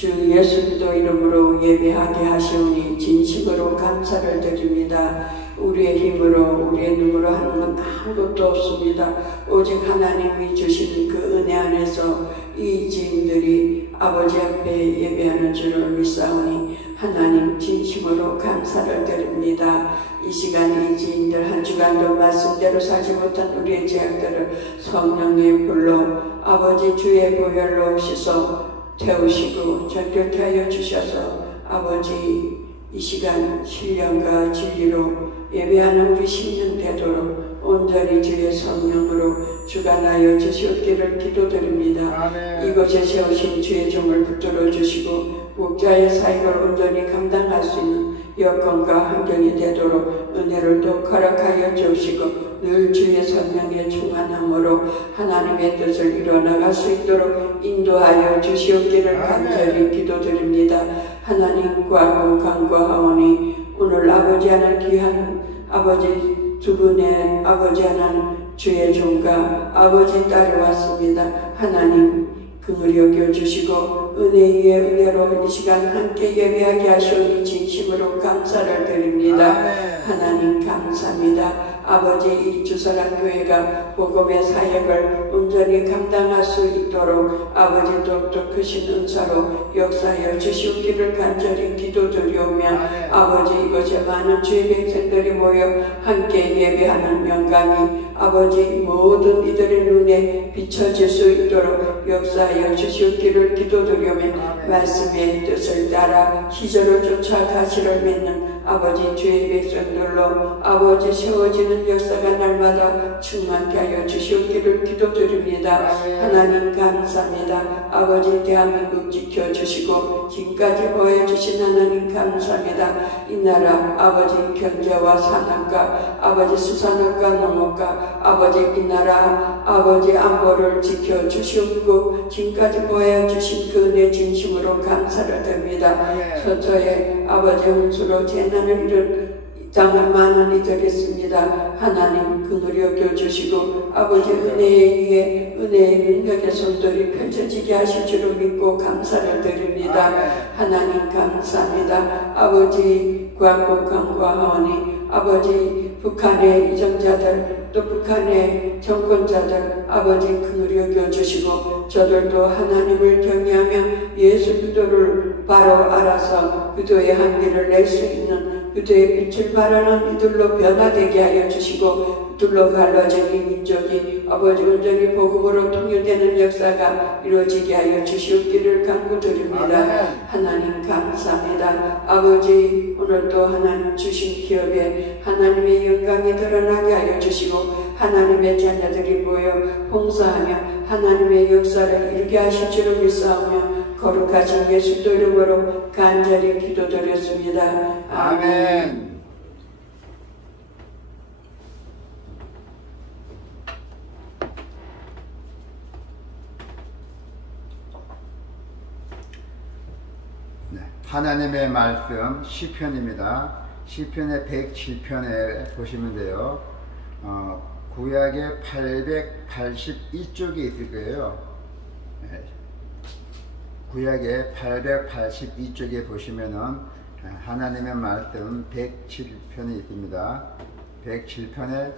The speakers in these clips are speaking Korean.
주 예수 그리스도 이름으로 예배하게 하시오니 진심으로 감사를 드립니다. 우리의 힘으로 우리의 눈으로 하는 건 아무것도 없습니다. 오직 하나님이 주신 그 은혜 안에서 이 지인들이 아버지 앞에 예배하는 줄을 믿사오니 하나님 진심으로 감사를 드립니다. 이 시간 이 지인들 한 주간도 말씀대로 살지 못한 우리의 죄악들을 성령의 불로 아버지 주의 보혈로 씻어 태우시고 정결케 하여 주셔서 아버지 이 시간 신령과 진리로 예배하는 우리 심령 되도록 온전히 주의 성령으로 주관하여 주시옵기를 기도드립니다. 아멘. 이곳에 세우신 주의 종을 붙들어 주시고 목자의 사역을 온전히 감당할 수 있는 여건과 환경이 되도록 은혜를 또 허락하여 주시고 늘 주의 성령의 충만함으로 하나님의 뜻을 이루어나갈 수 있도록 인도하여 주시옵기를 간절히 기도드립니다. 하나님과 간구하오니 오늘 아버지 하는 귀한 아버지 두 분의 아버지 하는 주의 종과 아버지 딸이 왔습니다. 하나님 긍휼히 여겨주시고 은혜 위에 은혜로 이 시간 함께 예배하게 하시오니 진심으로 감사를 드립니다. 하나님 감사합니다. 아버지 이 주선한 교회가 복음의 사역을 온전히 감당할 수 있도록 아버지 더욱더 크신 은사로 역사하여 주시옵기를 간절히 기도드리오며 아버지 이곳에 많은 주의 백성들이 모여 함께 예배하는 영광이 아버지 모든 이들의 눈에 비춰질 수 있도록 역사하여 주시옵기를 기도드리오며 말씀의 뜻을 따라 시절을 쫓아가시를 믿는 아버지 주의 백성들로 아버지 세워지는 역사가 날마다 충만케 하여 주시옵기를 기도드립니다. 하나님 감사합니다. 아버지 대한민국 지켜주시고 지금까지 보여주신 하나님 감사합니다. 이 나라 아버지 경제와 산업과 아버지 수산업과 농업과 아버지 이 나라 아버지 안보를 지켜주시옵고 지금까지 보여주신 그 은혜 진심으로 감사를 드립니다. 서초에 아버지 홍수로 재난을 이룬 당한 많은 이들이 있습니다. 하나님 긍휼히 여겨주시고 아버지 은혜 위에 은혜의 능력의 손들이 펼쳐지게 하실 줄을 믿고 감사를 드립니다. 하나님 감사합니다. 아버지 간구하오니 아버지 북한의 이정자들 또 북한의 정권자들 아버지 긍휼히 여겨주시고 저들도 하나님을 경외하며 예수 그리스도를 바로 알아서 그도의 한계를 낼 수 있는 그도의 빛을 바라는 이들로 변화되게 하여 주시고 둘로 갈라진 이 민족이 아버지 온전히 복음으로 통일되는 역사가 이루어지게 하여 주시옵기를 간구드립니다. 하나님 감사합니다. 아버지 오늘도 하나님 주신 기업에 하나님의 영광이 드러나게 하여 주시고 하나님의 자녀들이 모여 봉사하며 하나님의 역사를 이루게 하실 줄을 믿사오며 거룩하신 예수 이름으로 간절히 기도드렸습니다. 아멘. 하나님의 말씀 시편입니다. 시편의 107편에 보시면 돼요. 구약의 882쪽이 있을 거예요. 구약의 882쪽에 보시면은 하나님의 말씀 107편이 있습니다. 107편에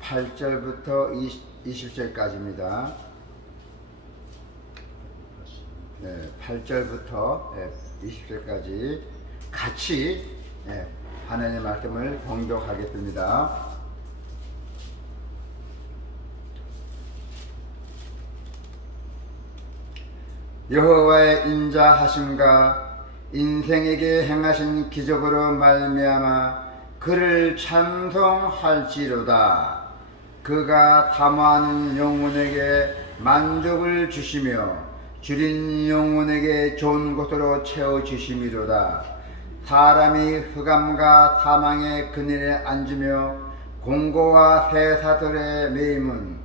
8절부터 20절까지입니다. 8절부터 20절까지 같이 하나님의 말씀을 봉독하겠습니다. 여호와의 인자하심과 인생에게 행하신 기적으로 말미암아 그를 찬송할지로다. 그가 사모하는 영혼에게 만족을 주시며 줄인 영혼에게 좋은 곳으로 채워주심이로다. 사람이 흑암과 사망의 그늘에 앉으며 공고와 새사들의 매임은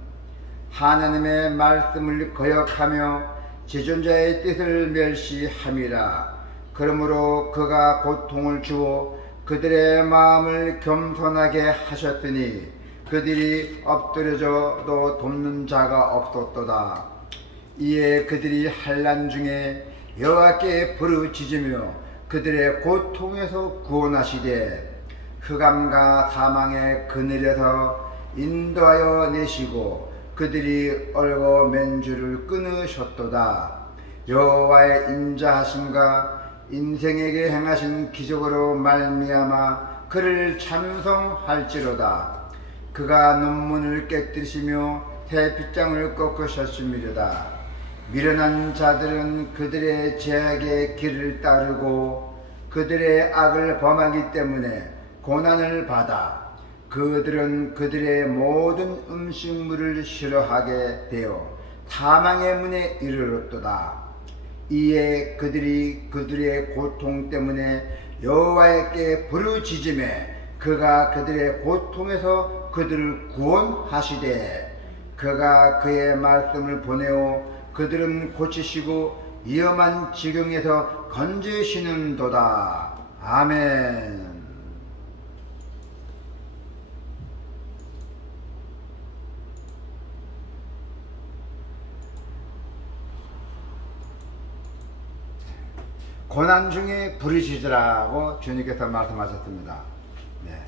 하나님의 말씀을 거역하며 지존자의 뜻을 멸시함이라. 그러므로 그가 고통을 주어 그들의 마음을 겸손하게 하셨더니 그들이 엎드려져도 돕는 자가 없었도다. 이에 그들이 환난 중에 여호와께 부르짖으며 그들의 고통에서 구원하시되 흑암과 사망의 그늘에서 인도하여 내시고 그들이 얼고 맨줄을 끊으셨도다. 여호와의 인자하심과 인생에게 행하신 기적으로 말미암아 그를 찬송할지로다. 그가 논문을 깨뜨리시며 태pit장을 꺾으셨음이로다. 미련한 자들은 그들의 죄악의 길을 따르고 그들의 악을 범하기 때문에 고난을 받아 그들은 그들의 모든 음식물을 싫어하게 되어 사망의 문에 이르렀도다. 이에 그들이 그들의 고통 때문에 여호와께 부르짖으매 그가 그들의 고통에서 그들을 구원하시되 그가 그의 말씀을 보내어 그들은 고치시고 위험한 지경에서 건지시는도다. 아멘. 고난 중에 부르짖으라고 주님께서 말씀하셨습니다. 네.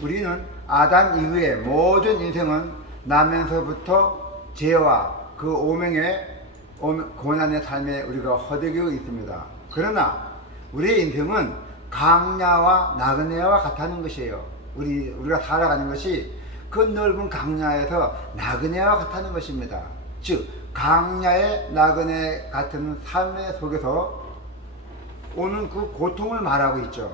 우리는 아담 이후에 모든 인생은 나면서부터 죄와 그 오명의 고난의 삶에 우리가 허덕이고 있습니다. 그러나 우리의 인생은 강야와 나그네와 같다는 것이에요. 우리가 살아가는 것이 그 넓은 강야에서 나그네와 같다는 것입니다. 즉 강야의 나그네 같은 삶의 속에서 오는 그 고통을 말하고 있죠.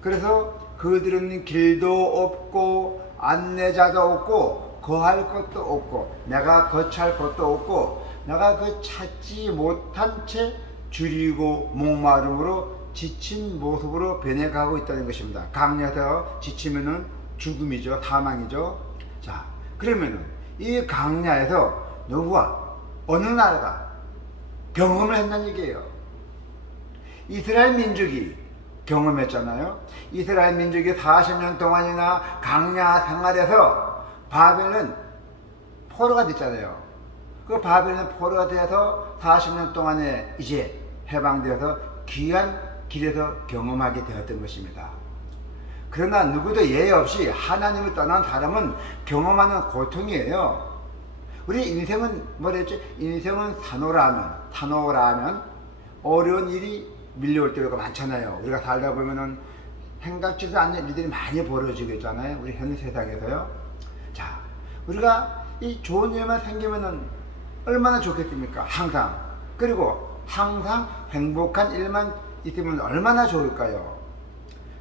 그래서 그들은 길도 없고 안내자도 없고 거할 것도 없고 내가 거처할 것도 없고 내가 그 찾지 못한 채 줄이고 목마름으로 지친 모습으로 변해가고 있다는 것입니다. 강야에서 지치면은 죽음이죠. 사망이죠. 자, 그러면은 이 강야에서 누구와 어느 나라가 경험을 했다는 얘기예요. 이스라엘 민족이 경험했잖아요. 이스라엘 민족이 40년 동안이나 강야 생활에서 바벨론 포로가 됐잖아요. 그 바벨론 포로가 되어서 40년 동안에 이제 해방되어서 귀한 길에서 경험하게 되었던 것입니다. 그러나 누구도 예외 없이 하나님을 떠난 사람은 경험하는 고통이에요. 우리 인생은 뭐랬죠? 인생은 산호라면 어려운 일이 밀려올 때가 많잖아요. 우리가 살다 보면은 생각지도 않는 일들이 많이 벌어지겠잖아요. 우리 현 세상에서요. 자, 우리가 이 좋은 일만 생기면은 얼마나 좋겠습니까? 항상. 그리고 항상 행복한 일만 있으면 얼마나 좋을까요?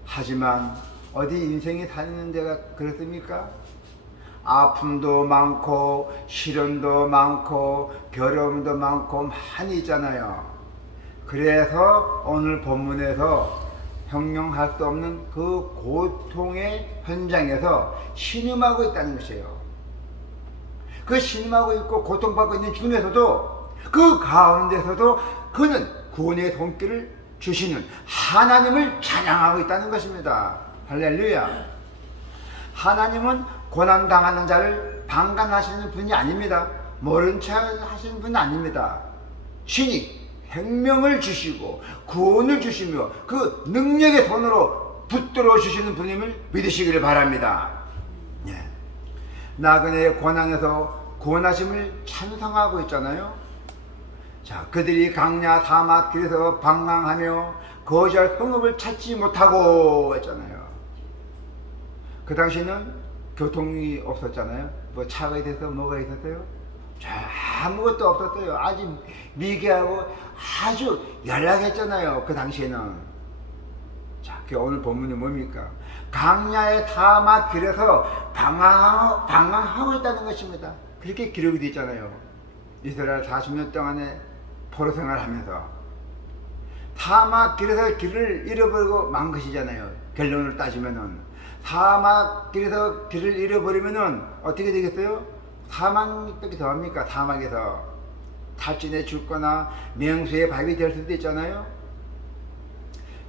하지만 어디 인생이 사는 데가 그렇습니까? 아픔도 많고 시련도 많고 괴로움도 많고 많이 있잖아요. 그래서 오늘 본문에서 형용할 수 없는 그 고통의 현장에서 신음하고 있다는 것이에요. 그 신음하고 있고 고통받고 있는 중에서도 그 가운데서도 그는 구원의 손길을 주시는 하나님을 찬양하고 있다는 것입니다. 할렐루야. 하나님은 고난당하는 자를 방관하시는 분이 아닙니다. 모른 체 하시는 분이 아닙니다. 신이 생명을 주시고 구원을 주시며 그 능력의 손으로 붙들어 주시는 분임을 믿으시기를 바랍니다. 예. 나그네의 고난에서 구원하심을 찬송하고 있잖아요. 자, 그들이 강야 사막 길에서 방황하며 거절 성읍을 찾지 못하고 했잖아요. 그 당시에는 교통이 없었잖아요. 뭐 차가 있어서 뭐가 있었어요? 아무것도 없었어요. 아주 미개하고 아주 연락했잖아요. 그 당시에는. 자, 그 오늘 본문이 뭡니까? 강야의 사막 길에서 방황하고 있다는 것입니다. 그렇게 기록이 되어 있잖아요. 이스라엘 40년 동안에 포로 생활하면서 사막 길에서 길을 잃어버리고 만 것이잖아요. 결론을 따지면은 사막 길에서 길을 잃어버리면은 어떻게 되겠어요? 사망밖에 더 합니까? 사막에서 탈진해 죽거나 명수의 밥이 될 수도 있잖아요.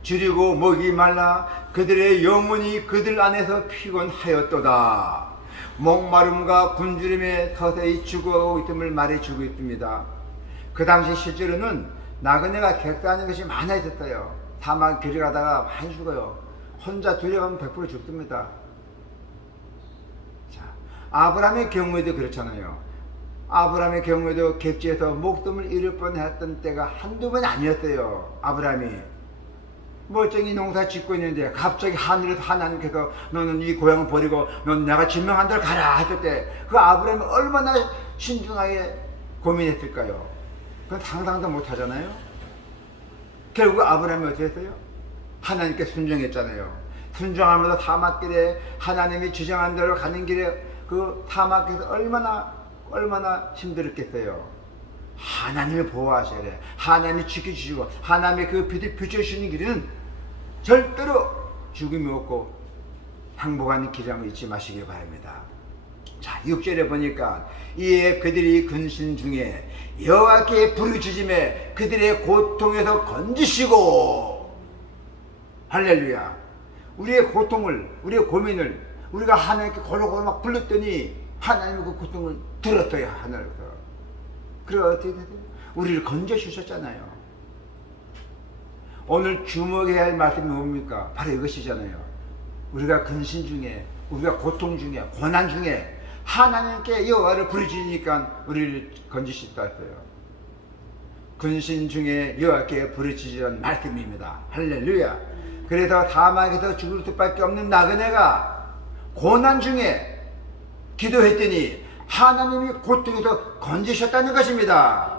줄이고 목이 말라 그들의 영혼이 그들 안에서 피곤하였도다. 목마름과 굶주림에 서서히 죽어가고 있음을 말해주고 있습니다. 그 당시 실제로는 나그네가 객사하는 것이 많아 있었어요. 사막 길을 가다가 많이 죽어요. 혼자 둘이 가면 100% 죽습니다. 자, 아브라함의 경우에도 그렇잖아요. 아브라함의 경우에도 객지에서 목숨을 잃을 뻔했던 때가 한두 번이 아니었어요. 아브라함이 멀쩡히 농사 짓고 있는데 갑자기 하늘에서 하나님께서 너는 이 고향을 버리고 넌 내가 지명한 데로 가라 했을 때 그 아브라함이 얼마나 신중하게 고민했을까요? 그건 상상도 못하잖아요. 결국 아브라함이 어떻게 했어요? 하나님께 순종했잖아요. 순종하면서 사막길에 하나님이 지정한 대로 가는 길에 그 사막에서 얼마나 힘들었겠어요. 하나님이 보호하셔야 돼. 하나님이 지켜주시고 하나님이 그 비춰주시는 길은 절대로 죽음이 없고 행복한 길임을 잊지 마시기 바랍니다. 자, 6절에 보니까 이에 그들이 근신 중에 여호와께 부르짖음에 그들의 고통에서 건지시고, 할렐루야. 우리의 고통을, 우리의 고민을 우리가 하나님께 골고루 막 불렀더니 하나님이 그 고통을 들었어요. 하늘에서. 그래 어떻게 되세요? 우리를 건져주셨잖아요. 오늘 주목해야 할 말씀이 뭡니까? 바로 이것이잖아요. 우리가 근신 중에, 우리가 고통 중에, 고난 중에 하나님께 여호와를 부르짖으니까 우리를 건지셨다 했어요. 근신 중에 여호와께 부르짖으라는 말씀입니다. 할렐루야. 그래서 사막에서 죽을 수밖에 없는 나그네가 고난 중에 기도했더니 하나님이 고통에서 건지셨다는 것입니다.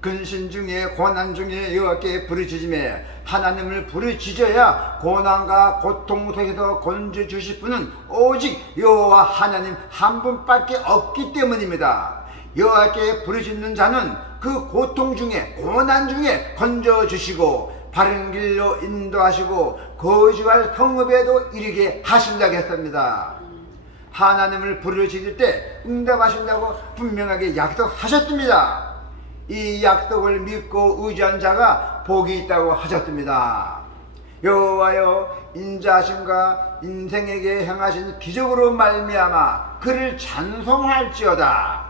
근신 중에 고난 중에 여호와께 부르짖음에 하나님을 부르짖어야 고난과 고통 속에서 건져주실 분은 오직 여호와 하나님 한 분밖에 없기 때문입니다. 여호와께 부르짖는 자는 그 고통 중에 고난 중에 건져주시고 바른 길로 인도하시고 거주할 성읍에도 이르게 하신다고 했습니다. 하나님을 부르짖을 때 응답하신다고 분명하게 약속하셨습니다. 이 약속을 믿고 의지한 자가 복이 있다고 하셨습니다. 여호와여, 인자하심과 인생에게 행하신 기적으로 말미암아 그를 찬송할지어다.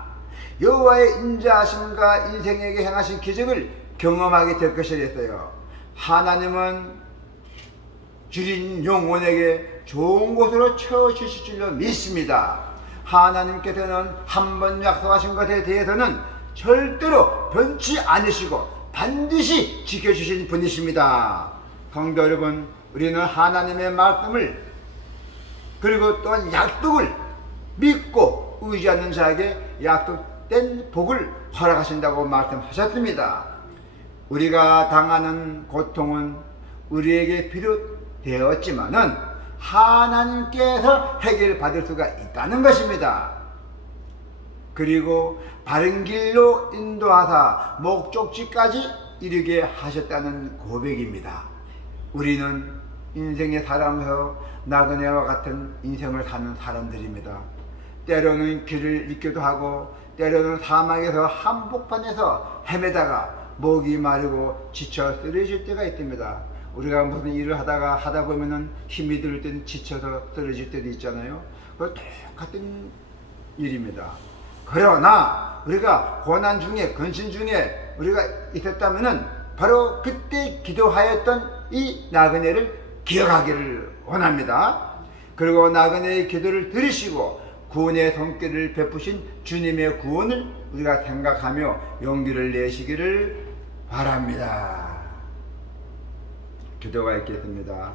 여호와의 인자하심과 인생에게 행하신 기적을 경험하게 될 것이랬어요. 하나님은 주린 영혼에게 좋은 곳으로 채워주실 줄로 믿습니다. 하나님께서는 한 번 약속하신 것에 대해서는 절대로 변치 않으시고 반드시 지켜주신 분이십니다. 성도 여러분, 우리는 하나님의 말씀을 그리고 또한 약속을 믿고 의지하는 자에게 약속된 복을 허락하신다고 말씀하셨습니다. 우리가 당하는 고통은 우리에게 비롯되었지만은 하나님께서 해결받을 수가 있다는 것입니다. 그리고 바른 길로 인도하사 목적지까지 이르게 하셨다는 고백입니다. 우리는 인생에 살아가면서 나그네와 같은 인생을 사는 사람들입니다. 때로는 길을 잃기도 하고 때로는 사막에서 한복판에서 헤매다가 목이 마르고 지쳐 쓰러질 때가 있습니다. 우리가 무슨 일을 하다 보면은 힘이 들 때는 지쳐서 쓰러질 때도 있잖아요. 그 똑같은 일입니다. 그러나 우리가 고난 중에 근신 중에 우리가 있었다면은 바로 그때 기도하였던 이 나그네를 기억하기를 원합니다. 그리고 나그네의 기도를 들으시고 구원의 손길을 베푸신 주님의 구원을 우리가 생각하며 용기를 내시기를 바랍니다. 기도가 있겠습니다.